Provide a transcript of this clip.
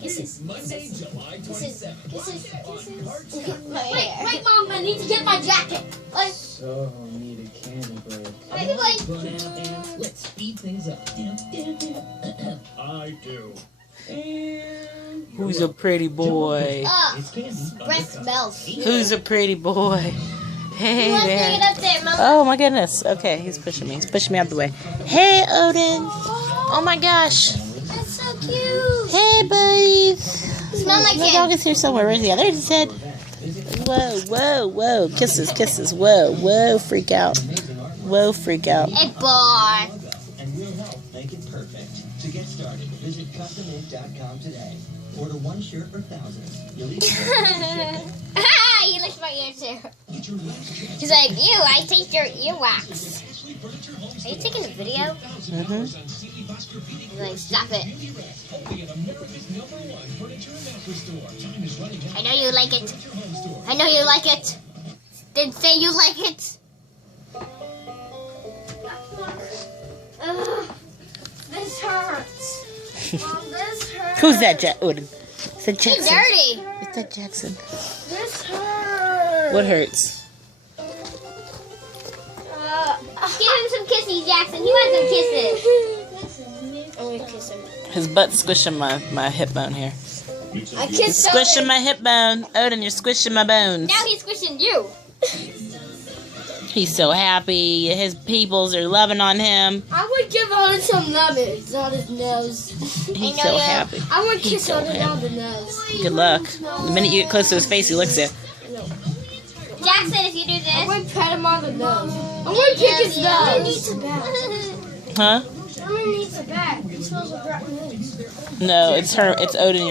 Kisses. Monday, July 27th. Kisses. Wait, Mom, I need to get my jacket. So need a candy break. Let's speed things up. I do. And Who's a pretty boy? it's candy. Breath smells. Who's a pretty boy? Hey Who wants to there. get up there, Mom? Oh my goodness. Okay, he's pushing me. He's pushing me out the way. Hey, Odin. Oh my gosh. That's so cute. Hey, buddy. Smell like My dog it. is here somewhere. Where's he? There's his head. Whoa, whoa, whoa. Kisses, kisses. Whoa, whoa, freak out. Whoa, freak out. Hey, boy. And we'll help make it perfect. To get started, visit customink.com today. Order one shirt for thousands. You'll even He licks my ear too. He's like, ew, I taste your earwax. Are you taking a video? He's like, stop it. I know you like it. I know you like it. Then say you like it. Ugh, this hurts. Mom, this hurts. Who's that, Odin? Is that He's Jackson? dirty. It's that Jackson. This hurts. What hurts? Give him some kisses, Jackson. He wants some kisses. I'm gonna kiss him. His butt's squishing my hip bone here. I kissed Squishing my hip bone. Odin, you're squishing my bones. Now he's squishing you. He's so happy. His peoples are loving on him. I would give Odin some lemons on his nose. He's so happy. I would He's kiss so Odin happy. on the nose. Good luck. The minute you get close to his face, he looks at you. Jackson, if you do this. I would pet him on the nose. I would kick his nose. a bat. Huh? Someone needs a bat. He smells like rotten eggs. No, it's her. It's Odin.